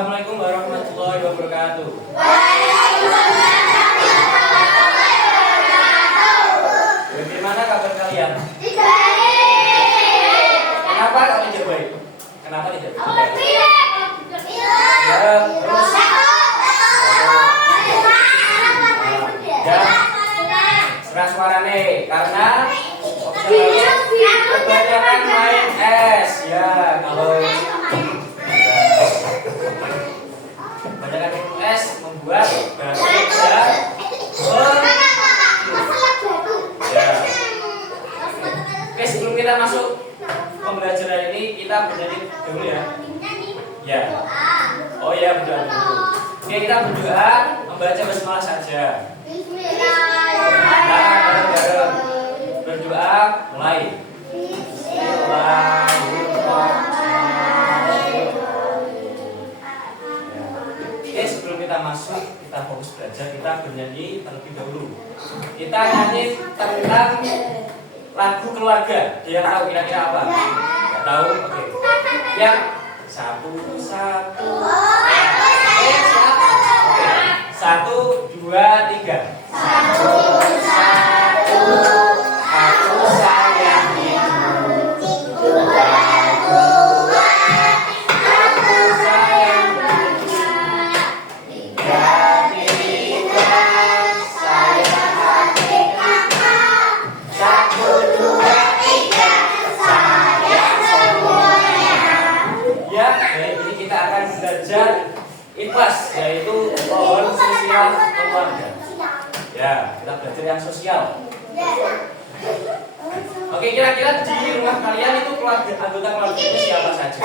Assalamualaikum warahmatullahi wabarakatuh. Bagaimana kabar kalian? Kenapa kalian tidak baik? Kenapa tidak baik? Ya, terus serak suara nih, karena kebanyakan main es. Ya, kalau kebanyakan minum es membuat batuk dan ya. Oke, sebelum kita masuk pembelajaran ini, kita bernyanyi dulu ya. Ya. Oh ya, berdoa dulu. Oke, kita berdoa membaca basmalah saja. Nah, bareng-bareng berdoa mulai. Oke, sebelum kita masuk, kita fokus belajar, kita bernyanyi terlebih dahulu. Kita nyanyi tentang lagu keluarga. Dia tahu kira-kira apa? Nggak tahu? Oke. Yang satu-satu. Oke, siap? Oke. 1, 2, 3. Satu-satu. Aku sayang ibu. 2, 2. Aku sayang Bunda. 3, 3. Sayang adik kakak. 1, 2, 3. Sayang semuanya. Ya, baik, ini kita akan belajar ikhlas, yaitu pohon sosial keluarga. Ya, kita belajar yang sosial. Oke, kira-kira di rumah kalian itu anggota keluarga itu siapa saja?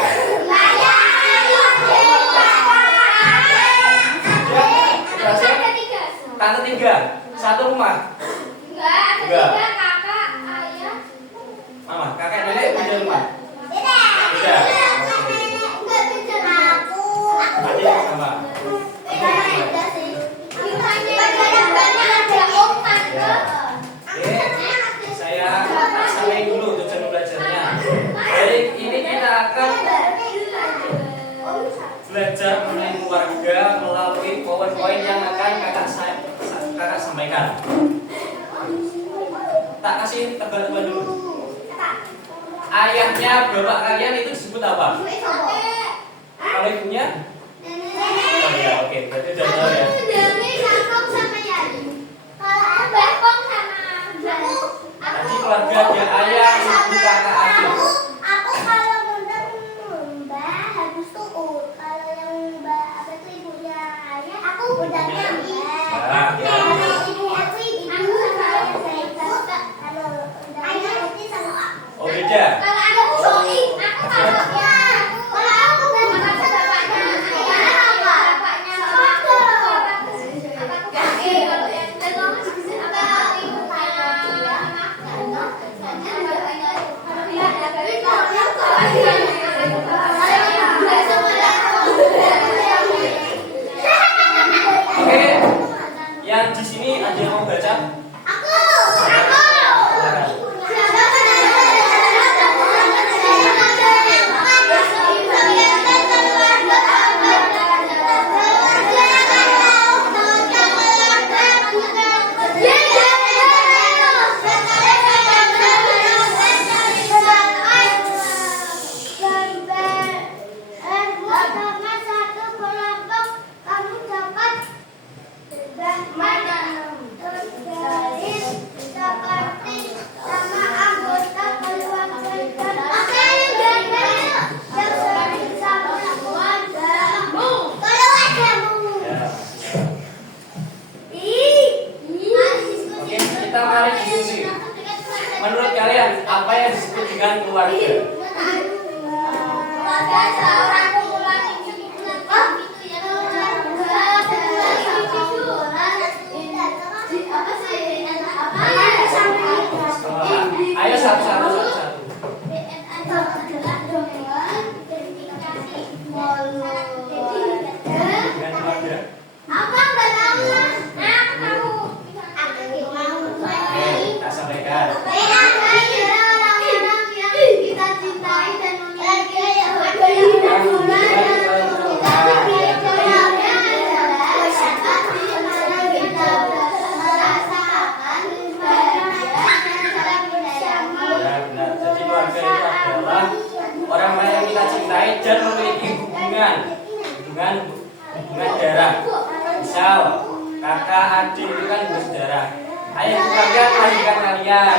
Ya, tante 3, satu rumah. Enggak. Mama, kakek nenek beda rumah. Beda. Adik sama. Saya sampaikan dulu tujuan belajarnya. Jadi ini kita akan belajar mengenai keluarga melalui poin-poin yang akan kakak sampaikan. Tak kasih tebak-tebakan dulu. Ayahnya bapak kalian itu disebut apa? Kalau ibunya? Oh ya, oke, berarti udah tahu ya. Tadi keluarga dia ayah, ibu, kakak, adik. Aku kalau ngundang mbak harus tuh. Kalau yang mbak apa tuh ibunya ayah, aku undangnya mbak. Nah, ya. Kalau ibu aku ibu kalau saya kakak kalau undangnya nanti sama aku. Oh beda. Kalau ada suami, aku kalau aku bapaknya sama aku. Kalau yang Oke, yang di sini ada yang mau baca? Oke, kita mari diskusi. Menurut kalian apa yang disebut dengan keluarga? Ayo satu-satu. Apa enggak tahu? Oke, tak sampaikan. Orang-orang yang kita Misal kakak, adik itu kan bersaudara. Ayah ibu kalian melahirkan kalian.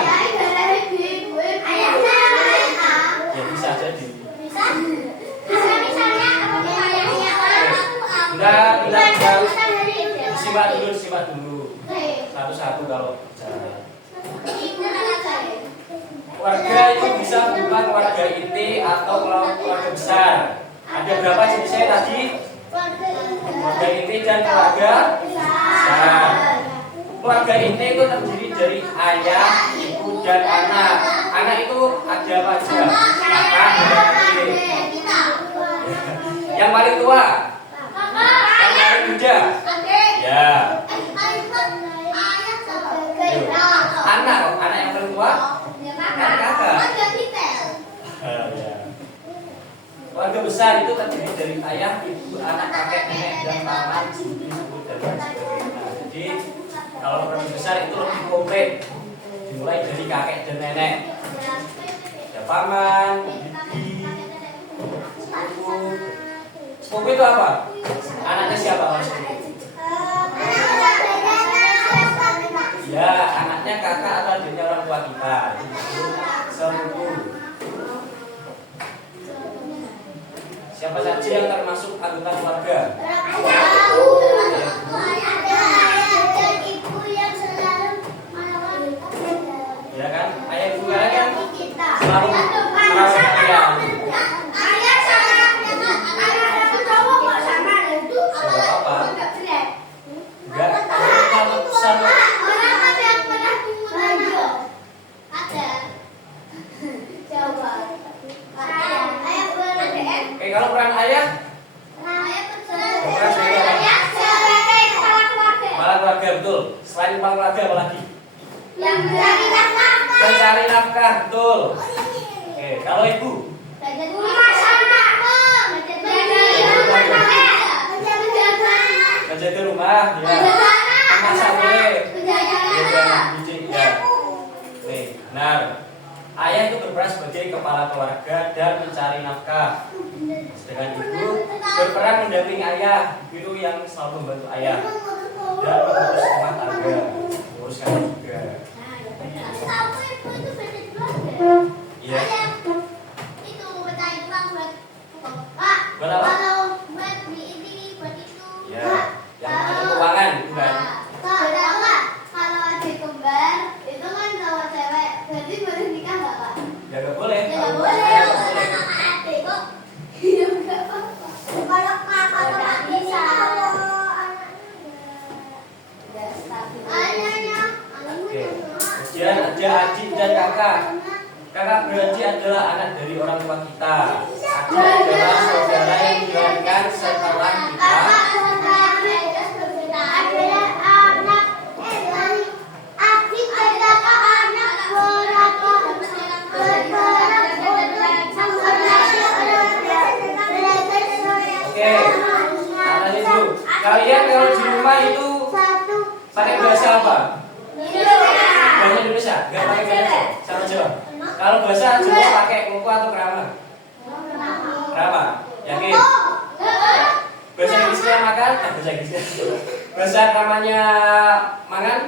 Ya bisa jadi. Enggak, disimak dulu. Satu-satu kalau bicara. Keluarga itu bisa bukan keluarga inti atau keluarga besar. Ada berapa jenisnya tadi? Keluarga inti dan keluarga besar. Keluarga inti itu terdiri dari ayah, ibu, dan anak. Anak itu ada apa aja? Kakak dan adik. Yang paling tua? Yang paling muda? Ya. Anak yang paling tua? Kan kakak. Ya. Keluarga besar itu terdiri dari ayah, ibu, anak, kakek, nenek, dan paman, bibi, sepupu, dan sebagainya. Jadi kalau keluarga besar itu lebih komplit, dimulai dari kakek dan nenek. Ada paman, bibi, sepupu. Sepupu itu apa? Anaknya siapa kalau sepupu? Ya, anaknya kakak atau adiknya orang tua kita. Sepupu. Siapa saja yang termasuk anggota keluarga? Ya kan? Ayah ibu kalian kan selalu merawat kalian. Apa? Enggak, kalau sama. Oke, kalau peran ayah? Kepala keluarga, betul. Selain kepala keluarga apa lagi? Mencari nafkah, betul. Oke, kalau ibu? Menjaga rumah, ya. Memasak boleh. Ya. Nih, benar. Ayah itu berperan sebagai kepala keluarga dan mencari nafkah. Sedangkan ibu berperan mendampingi ayah, itu yang selalu membantu ayah dan mengurus rumah tangga, mengurus kalian juga. Iya. Buat apa? Ya, yang ada keuangan, bukan? Kalau adik kembar itu kan cowok cewek, berarti baru nikah nggak Pak? Ya nggak boleh. Ya nggak boleh, anak adik kok. Iya nggak apa-apa. Kalau kakak nggak bisa. Oke. Kemudian ada adik dan kakak. Kakak berarti adalah anak dari orang tua kita. Adik adalah saudara yang dilahirkan setelah kita. Oke, kata itu. Kalian kalau di rumah itu pakai bahasa apa? Bahasa Indonesia? Enggak pakai bahasa sama Jawa. Kalau bahasa Jawa pakai ngoko atau kerama? Kerama. Yakin? Bahasa Inggrisnya makan? Bahasa Inggrisnya. Bahasa keramanya mangan?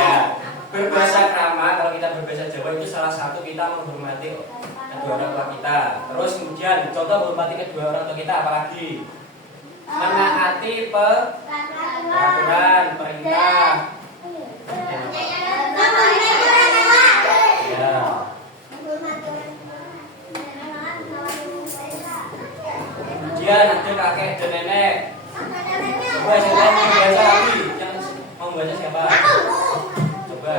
Ya. Berbahasa krama, kalau kita berbahasa Jawa itu salah satu kita menghormati kedua orang tua kita. Terus kemudian contoh menghormati kedua orang tua kita apalagi? Menaati peraturan, perintah. Ya. Kemudian ada kakek dan nenek. Coba siapa yang mau baca lagi? Yang mau baca siapa? Coba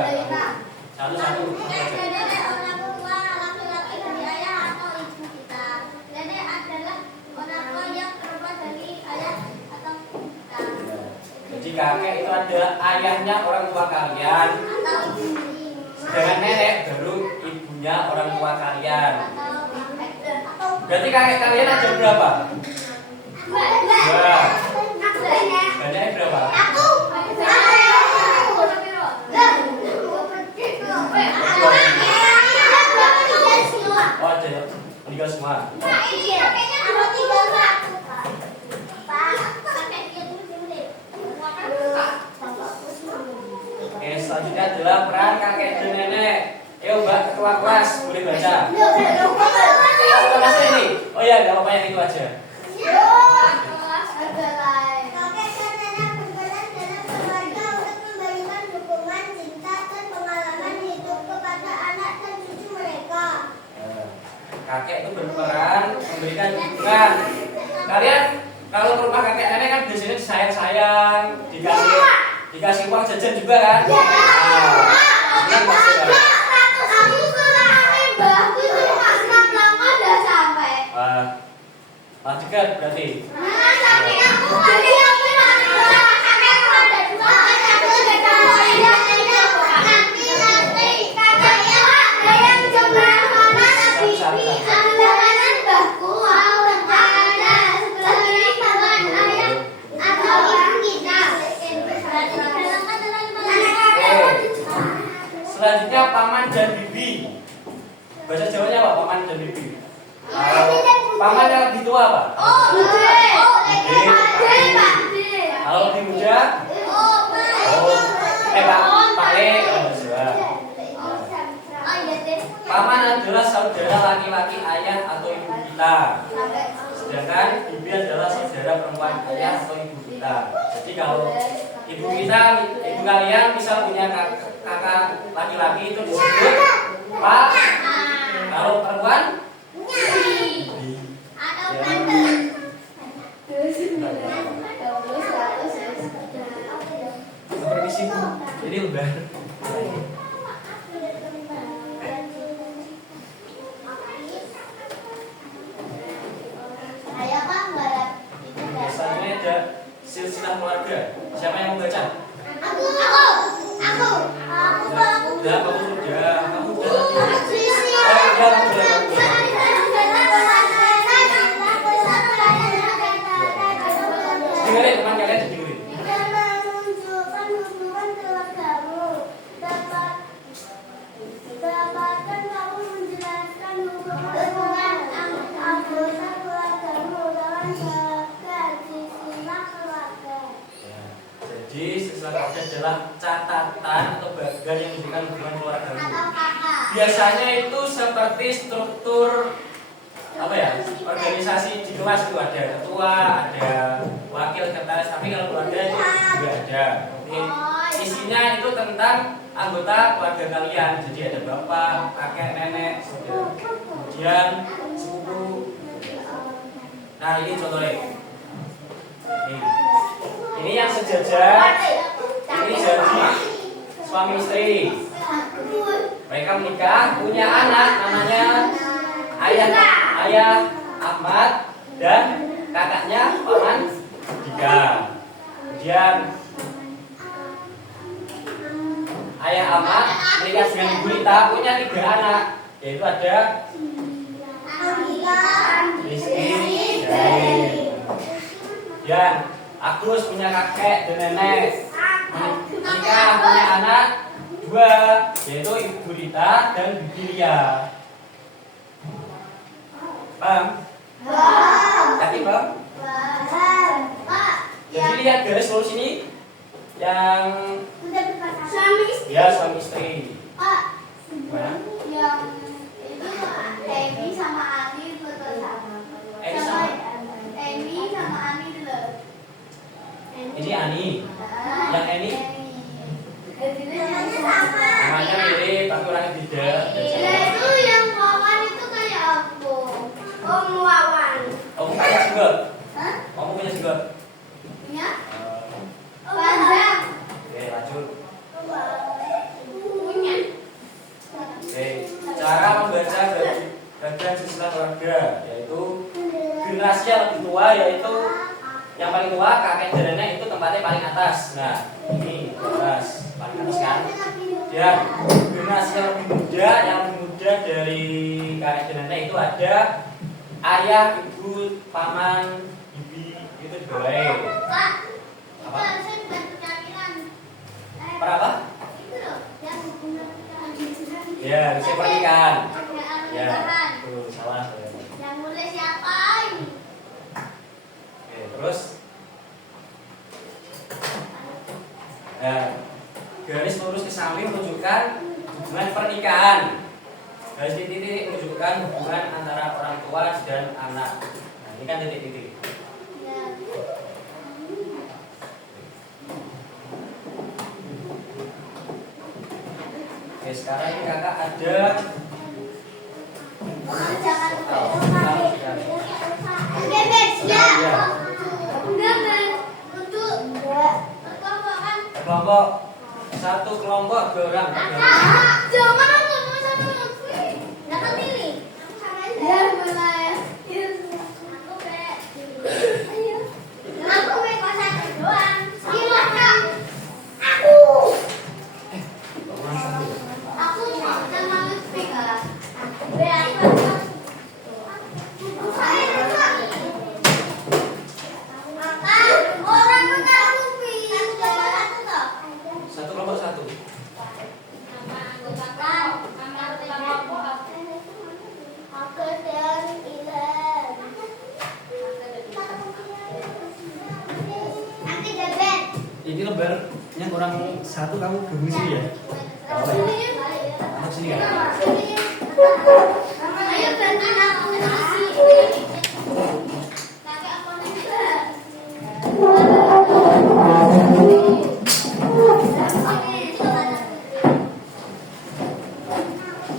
satu-satu. Jadi kakek itu adalah ayahnya orang tua kalian. Sedangkan nenek baru ibunya orang tua kalian. Berarti kakek kalian ada berapa? Dua. Banyaknya berapa? Oh ada ya? Meninggal semua. ya, pokoknya yang itu aja. Kakek dan nenek berperan dalam keluarga untuk memberikan dukungan, cinta, dan pengalaman hidup kepada anak dan cucu mereka. Kakek itu berperan memberikan dukungan. Kalian kalau ke rumah kakek nenek kan biasanya disayang-sayang, dikasih uang jajan juga kan? Ini maksudnya. Aku selain bahku itu makan lama udah sampai. Dekat berarti. Sampai aku tadi aku kakek ada dua, aku udah tahu nanti kakaknya ada yang sebelah kanan, sebelah kanan bahku, ada sebelah kiri kawan ayah atau ibu kita. Selanjutnya paman dan bibi. Bahasa Jawanya apa? Paman dan bibi. Paman yang lebih tua apa? Kalau lebih muda? Pak Le. Paman adalah saudara laki-laki ayah atau ibu kita. Sedangkan bibi adalah saudara perempuan ayah atau ibu kita. Jadi kalau ibu kalian misal punya kakak laki-laki itu disebut Pak. Kalau perempuan permisi Bu, ini lebar. Biasanya ada silsilah keluarga. Siapa yang mau baca? Aku. Udah, kamu sudah. Kamu udah tadi. Kamu sudah. Dengerin teman kalian, dengerin. Kita menunjukkan hubungan keluargamu. Dapatkan kamu menjelaskan hubungan anggota keluargamu dalam silsilah keluarga. Jadi silsilah keluarga adalah catatan atau bagian yang menunjukkan hubungan keluargamu. Biasanya itu seperti struktur organisasi di kelas itu ada ketua, ada wakil sekretaris, tapi kalau keluarga itu juga ada. Isinya itu tentang anggota keluarga kalian. Jadi ada bapak, kakek, nenek, kemudian sepupu. Nah ini contohnya. Ini yang sejajar. Ini jadi suami istri. Mereka menikah, punya anak namanya Ayah Ahmad dan kakaknya Paman Dika. Kemudian Ayah Ahmad menikah dengan Ibu Rita, punya 3 anak, yaitu ada Rizky, dan Agus punya kakek dan nenek, menikah punya anak 2, yaitu Ibu Rita dan Bibi Lia. Paham? Yakin Bang? Jadi lihat garis lurus ini yang suami istri. Mana? Yang itu Emi sama Ani betul sama. Emi sama Ani dulu. Ini Ani. Yang Eni namanya mirip tapi orangnya beda. Itu yang Wawan itu kayak aku. Om Wawan. Kamu punya juga? Hah? Kamu punya juga? Punya? Panjang. Oke, lanjut. Punya. Oke, cara membaca bagian silsilah keluarga yaitu generasi yang lebih tua, yaitu yang paling tua kakek dan nenek itu tempatnya paling atas. Nah ini atas paling atas kan. Dan generasi yang lebih muda dari kakek dan nenek itu ada ayah, ibu, paman, bibi, itu di bawah. Pak. Apa? Itu harusnya bukan perkawinan. Berapa? Itu loh, yang hubungan pernikahan. Ya, bisa pernikahan. Ya, Pernikahan. tuh salah. Yang mulai siapa ini? Oke, terus nah, garis lurus ke samping menunjukkan hubungan pernikahan. Garis titik menunjukkan hubungan antara orang tua dan anak. ini kan titik-titik. Oke, sekarang ini kakak ada kelompok satu kelompok 2 orang. Satu kelompok satu. Ini lembarnya kurang satu, kamu gabung sini ya? Gak apa ya? Kamu sini ya?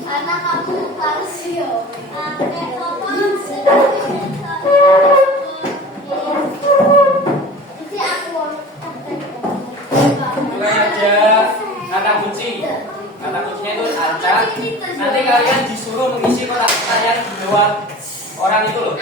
Karena kamu harus Mulai aja kata kunci. Kata kuncinya itu acak. Nanti kalian disuruh mengisi kotak pertanyaan di bawah orang itu loh.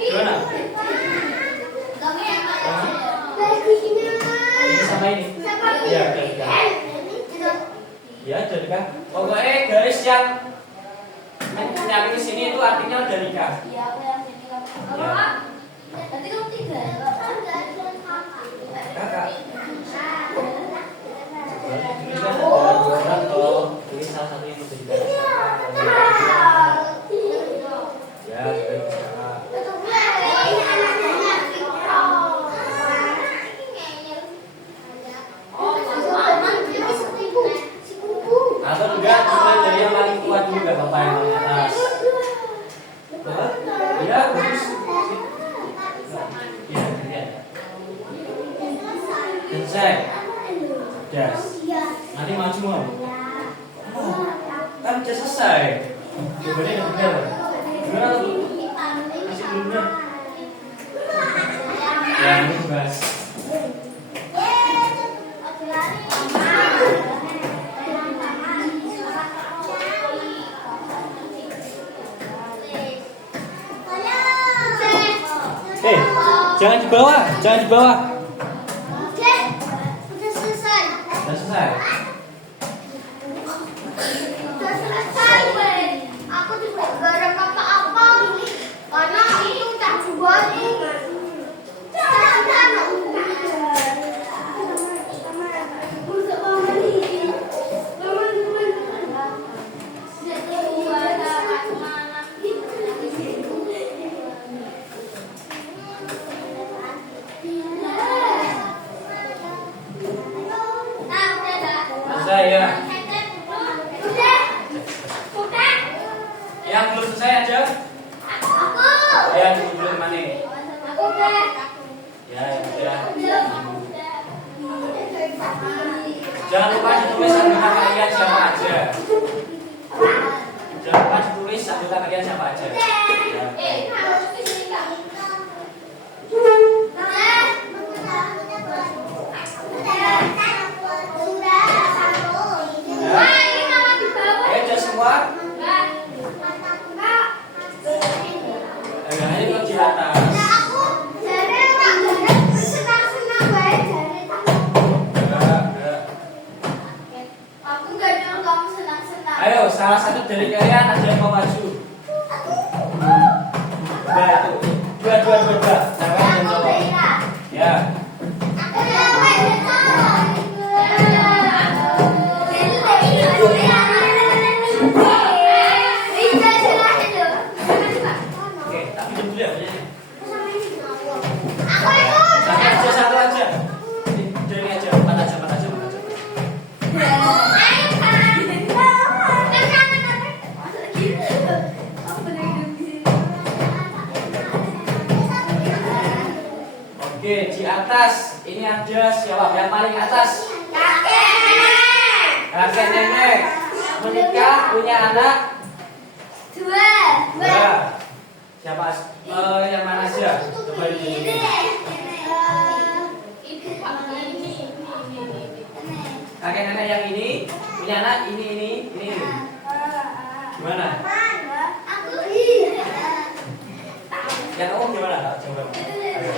Gimana? Ini sama ini? Ya, ya, jadi kan. Pokoknya garis yang menyambung ke sini itu artinya udah nikah. Ya. Kakak. Tuliskan ada 2 orang kalau tulis salah satu yang udah nikah. Ya, baik. Atau enggak, mulai dari yang paling kuat dulu, gak apa-apa, yang paling atas. Ya, bagus. Ya, lihat. Selesai. Das. Nanti maju mau. Oh, kan udah selesai. Jawabannya udah benar. Gimana tuh? Masih belum benar. Ya, ini bahas. Jangan di bawah, jangan di bawah. Udah selesai. Udah selesai. Udah selesai, Wei. Aku tidak ada apa-apa. Karena itu tak buat ini. Selesai ya. Yang belum selesai aja. Yang belum mana ini? Ya, ya. Jangan lupa ditulis anggota kalian siapa aja. Jangan lupa ditulis anggota kalian siapa aja. Ya. Ayo, salah satu dari kalian ada yang mau maju. Dua itu. Dua. Cewek dan cowok. Ya. Oke, tapi jam dulu ya. Satu aja. Dari aja, empat aja. Oke, di atas ini ada siapa? Yang paling atas. Kakek nenek menikah punya anak Dua. Siapa? Yang mana aja? Coba ini. Kakek nenek yang ini punya anak ini. Gimana? Yang kamu gimana? Coba. Ayo.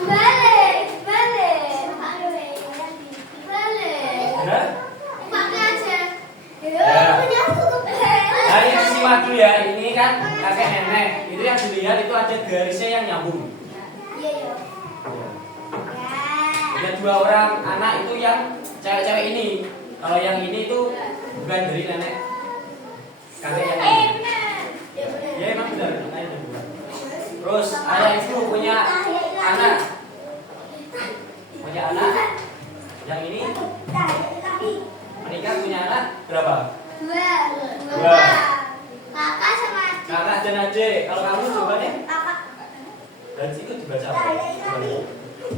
Balik. Benar? Pakai aja. Ya. Punya aku tuh. Nah ini disimak dulu ya. Ini kan kakek nenek. Itu yang dilihat itu ada garisnya yang nyambung. Iya. Ada dua orang anak itu yang cewek-cewek ini. Kalau yang ini itu bukan dari nenek kakek yang ini. Ya emang benar. Terus ayah itu punya anak. Yang ini menikah punya anak berapa? Dua. Kakak sama adik. Kakak dan adik. Kalau kamu coba deh. Kakak. Berarti itu dibaca apa?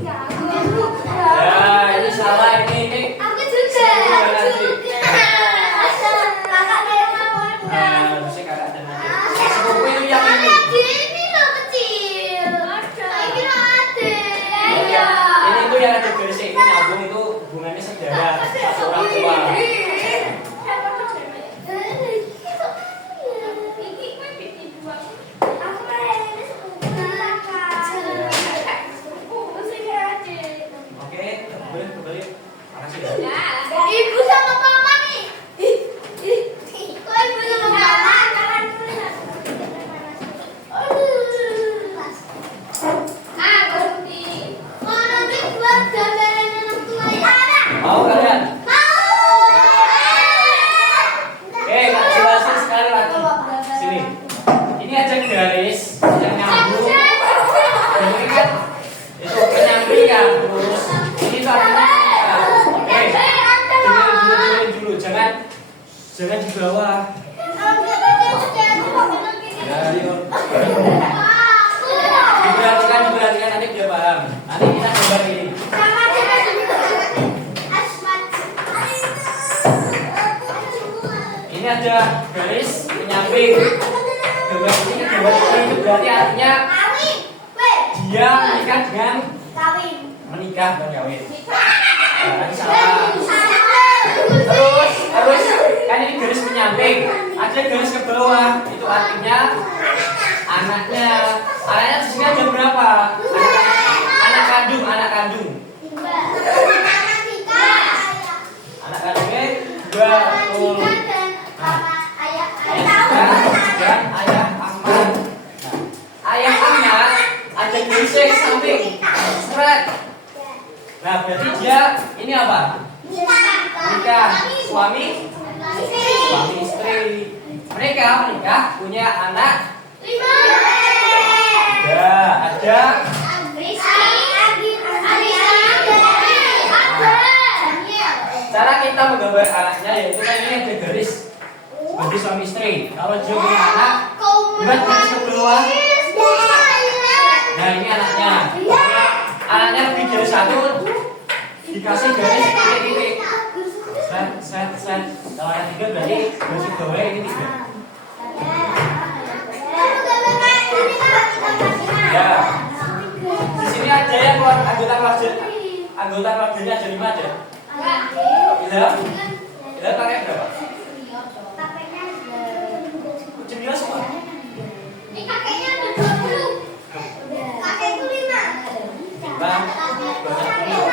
Ya, Ya, ini salah ini. aku juga. Kakak kayak mama. Nah, harusnya kakak dan adik. Sepupu itu yang ini. Ini loh kecil. Ini adik. Ini tuh yang ada garisnya ini nyambung itu hubungannya saudara satu orang tua. Oke, kembali. Makasih ya. Ibu sama mama nih. Kok ibu sama mama? Mau nanti buat gambaran orang tua ya? Mau kalian? Mau. Tak jelasin sekali lagi. Sini. Ini ada garis yang nyambung. Ini kan itu penyampingan terus. Ini tuh artinya dengerin dulu. Jangan di bawah. Ya, ayo. Diperhatikan nanti dia paham. Nanti kita coba ini. Ini ada garis penyamping. Gambar ini itu berarti artinya dia menikah dengan menikah dan kawin. Nah, tadi salah. Terus kan ini garis penyamping. Ada garis ke bawah. Itu artinya anaknya. Anaknya di sini ada berapa? Anak kandung. Anak kandungnya 20. Dan ayah Ahmad. Ayah Ahmad ada garisnya di samping. Seret. Nah, berarti dia ini apa? Menikah. Suami istri. Mereka menikah punya anak. Ya, ada. Cara kita menggambar anaknya yaitu kan ini ada garis sebagai suami istri. Kalau dia punya anak, buat garis ke bawah. Nah ini anaknya. Anaknya lebih dari satu, dikasih garis titik-titik. Set. Kalau ada 3 berarti garis ke bawah ini 3. Ya. Di sini ada yang anggota keluarganya ada 5 ada. Bila pakai berapa? Jumlah semua. Ini kakeknya ada 20. Kakekku 5. Bang, banyak dulu.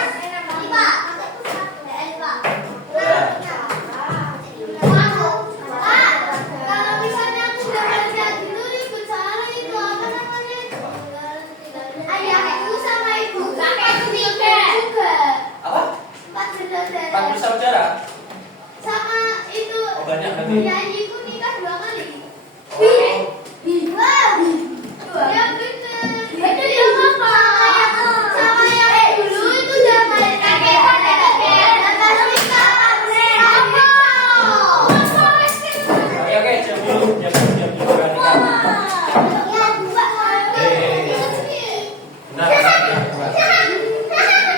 Ya. banyak berarti. Janjiku nikah 2 kali. Oh. Ya bener. Itu dia apa? Sama yang dulu itu udah kakek. Baru nikah. Apa? Oke, jam dulu bukan nikah. Benar, benar, benar. Jangan berantem.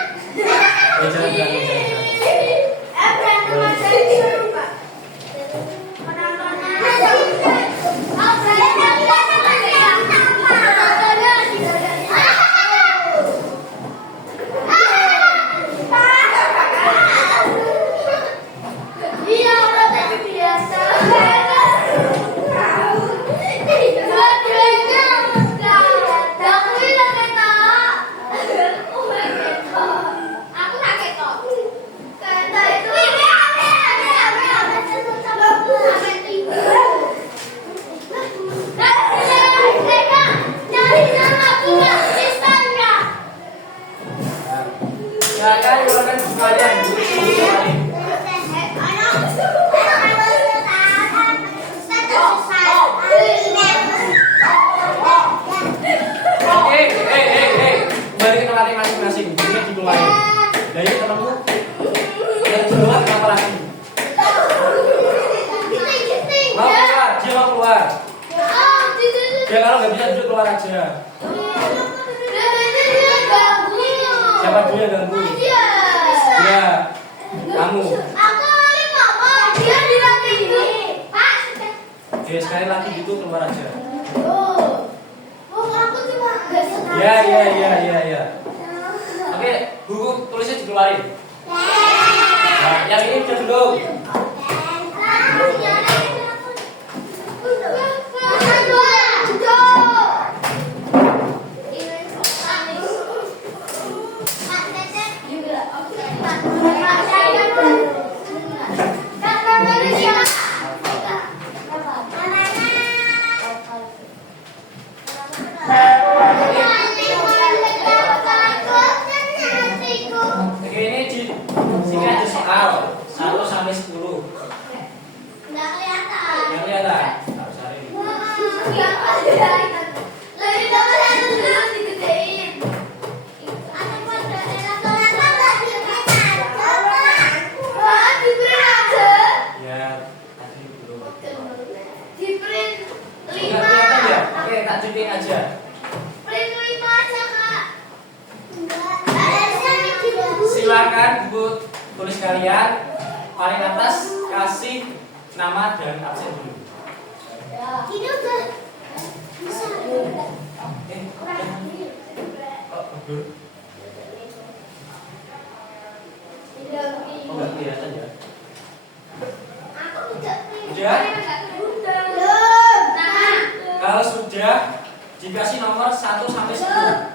Iya, orang tadi biasa. Dua-duanya aku bilang kata. Aku sakit kok. Kata itu. Nyari nama punya Istana. Ya kan, kalau kan sekalian. Kembali ke tempat masing-masing. Ini dikeluarin. Dari ketemu. Yang keluar kenapa lagi? Mau keluar, dia mau keluar. Dia kalau nggak bisa duduk keluar aja. Siapa dulu yang ganggu? Ya, kamu. Oke, sekali lagi gitu keluar aja. Ya. Oke, buku tulisnya dikeluarin. Nah, yang ini udah belum. Oke, ini di sini ada soal 1 sampai 10. Yang kelihatan? Harus cari. Ya, tadi belum. Enggak kelihatan ya? Oke, tak tunjukin aja. Silakan buku tulis kalian paling atas kasih nama dan absen dulu. Oh, betul. Oh, enggak kelihatan ya? Sudah? Kalau sudah dikasih nomor 1 sampai 10.